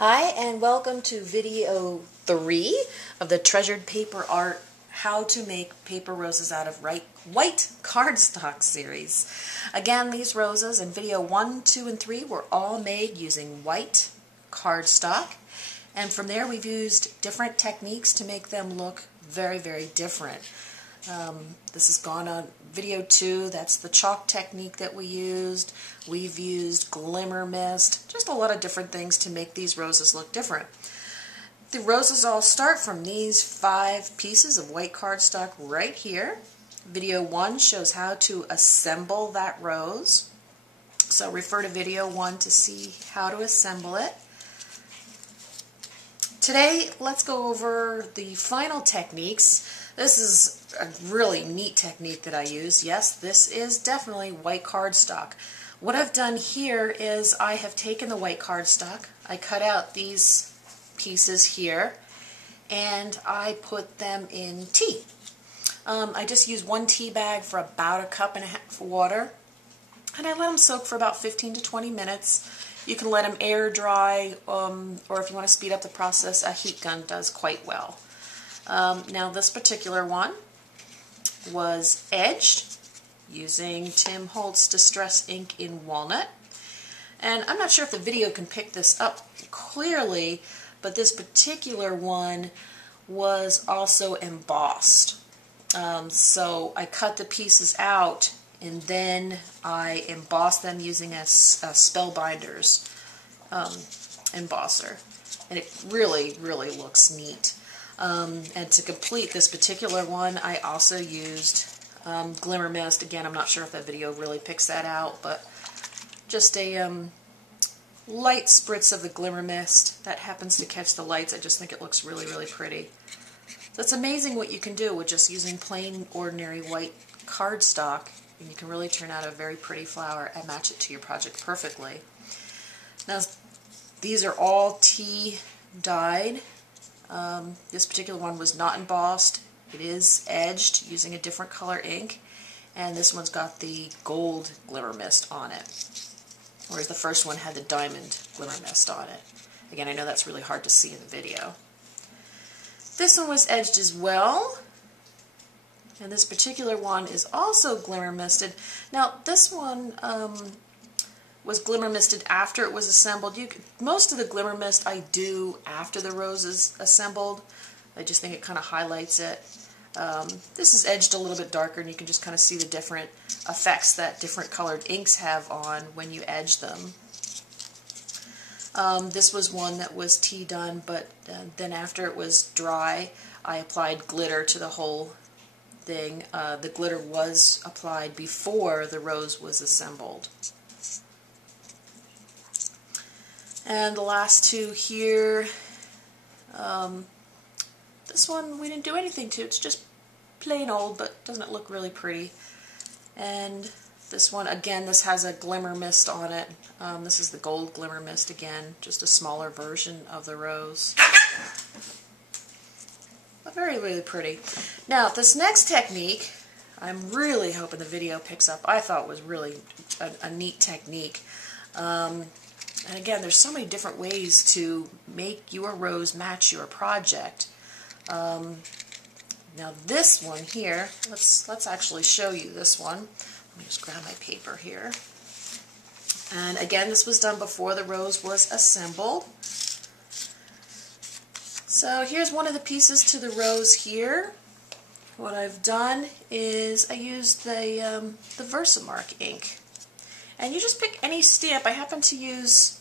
Hi, and welcome to video 3 of the Treasured Paper Art How to Make Paper Roses Out of White Cardstock series. Again, these roses in video 1, 2, and 3 were all made using white cardstock. And from there we've used different techniques to make them look very, very different. This has gone on video 2, that's the chalk technique that we used. We've used glimmer mist, just a lot of different things to make these roses look different. The roses all start from these 5 pieces of white cardstock right here. Video 1 shows how to assemble that rose. So refer to video 1 to see how to assemble it. Today, let's go over the final techniques. This is a really neat technique that I use. Yes, this is definitely white cardstock. What I've done here is I have taken the white cardstock, I cut out these pieces here, and I put them in tea. I just use 1 tea bag for about 1.5 cups of water, and I let them soak for about 15 to 20 minutes. You can let them air dry, or if you want to speed up the process, a heat gun does quite well. Now this particular one was edged using Tim Holtz Distress Ink in Walnut. And I'm not sure if the video can pick this up clearly, but this particular one was also embossed. So I cut the pieces out and then I embossed them using a Spellbinders embosser. And it really, really looks neat. And to complete this particular one, I also used glimmer mist. Again, I'm not sure if that video really picks that out, but just a light spritz of the glimmer mist that happens to catch the lights. I just think it looks really, really pretty. So it's amazing what you can do with just using plain, ordinary white cardstock, and you can really turn out a very pretty flower and match it to your project perfectly. Now, these are all tea dyed. This particular one was not embossed. It is edged using a different color ink, and this one's got the gold glimmer mist on it, whereas the first one had the diamond glimmer mist on it. Again, I know that's really hard to see in the video. This one was edged as well, and this particular one is also glimmer misted. Now this one was glimmer misted after it was assembled. Most of the glimmer mist I do after the rose is assembled. I just think it kind of highlights it. This is edged a little bit darker, and you can just kind of see the different effects that different colored inks have on when you edge them. This was one that was tea done, but then after it was dry, I applied glitter to the whole thing. The glitter was applied before the rose was assembled. And the last 2 here, this one we didn't do anything to. It's just plain old, but doesn't it look really pretty? And this one, again, this has a glimmer mist on it. This is the gold glimmer mist again, just a smaller version of the rose. But very, really pretty. Now, this next technique, I'm really hoping the video picks up. I thought it was really a neat technique. And again, there's so many different ways to make your rose match your project. Now this one here, let's actually show you this one. Let me just grab my paper here. And again, this was done before the rose was assembled. So here's one of the pieces to the rose here. What I've done is I used the Versamark ink. And you just pick any stamp. I happen to use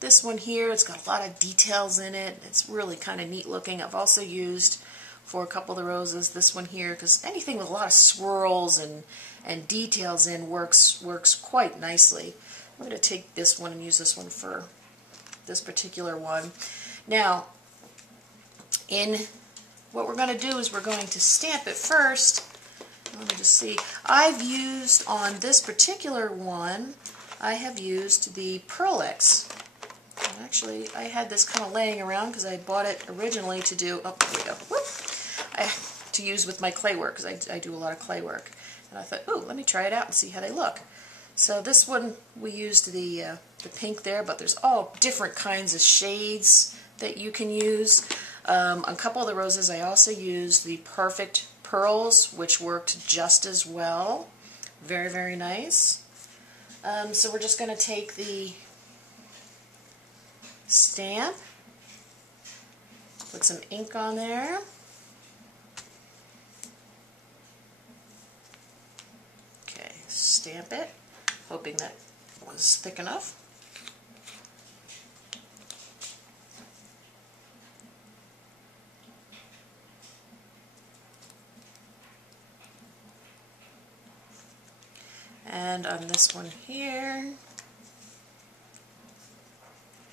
this one here. It's got a lot of details in it. It's really kind of neat looking. I've also used, for a couple of the roses, this one here, because anything with a lot of swirls and details in works quite nicely. I'm going to take this one and use this one for this particular one. Now, what we're going to do is we're going to stamp it first. Let me just see. I've used, on this particular one, I have used the Pearl-Ex. And actually, I had this kind of laying around because I bought it originally to do, oh, here we go, whoop, to use with my clay work, because I do a lot of clay work. And I thought, ooh, let me try it out and see how they look. So this one we used the pink there, but there's all different kinds of shades that you can use. A couple of the roses I also used the Perfect Pearls, which worked just as well. Very, very nice. So we're just going to take the stamp, put some ink on there. Okay, stamp it, hoping that was thick enough. And on this one here,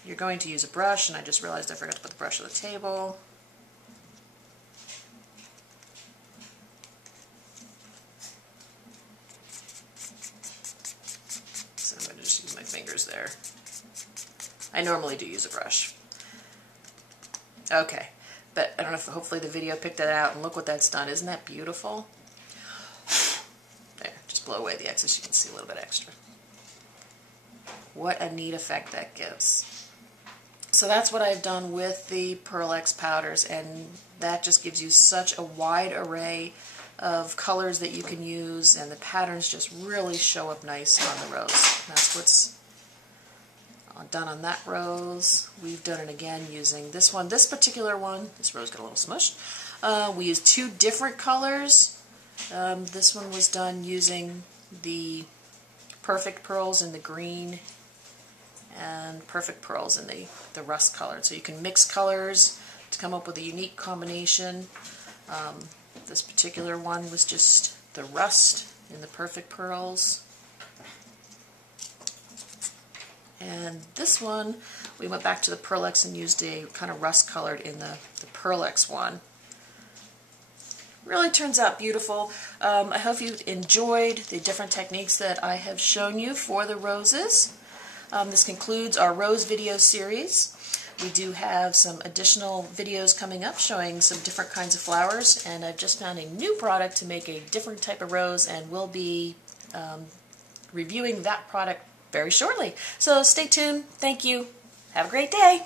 you're going to use a brush, and I just realized I forgot to put the brush on the table. So I'm going to just use my fingers there. I normally do use a brush. Okay, but I don't know if hopefully the video picked that out, and look what that's done. Isn't that beautiful? There, just blow away the excess. You can see a little bit extra. What a neat effect that gives. So that's what I've done with the Pearl X powders, and that just gives you such a wide array of colors that you can use, and the patterns just really show up nice on the rose. That's what's done on that rose. We've done it again using this one. This particular one, this rose got a little smushed. We used two different colors. This one was done using the Perfect Pearls in the green and Perfect Pearls in the rust colored. So you can mix colors to come up with a unique combination. This particular one was just the rust in the Perfect Pearls. And this one, we went back to the Pearl X and used a kind of rust colored in the Pearl X one. Really turns out beautiful. I hope you enjoyed the different techniques that I have shown you for the roses. This concludes our rose video series. We do have some additional videos coming up showing some different kinds of flowers, and I've just found a new product to make a different type of rose, and we'll be reviewing that product very shortly. So stay tuned. Thank you. Have a great day.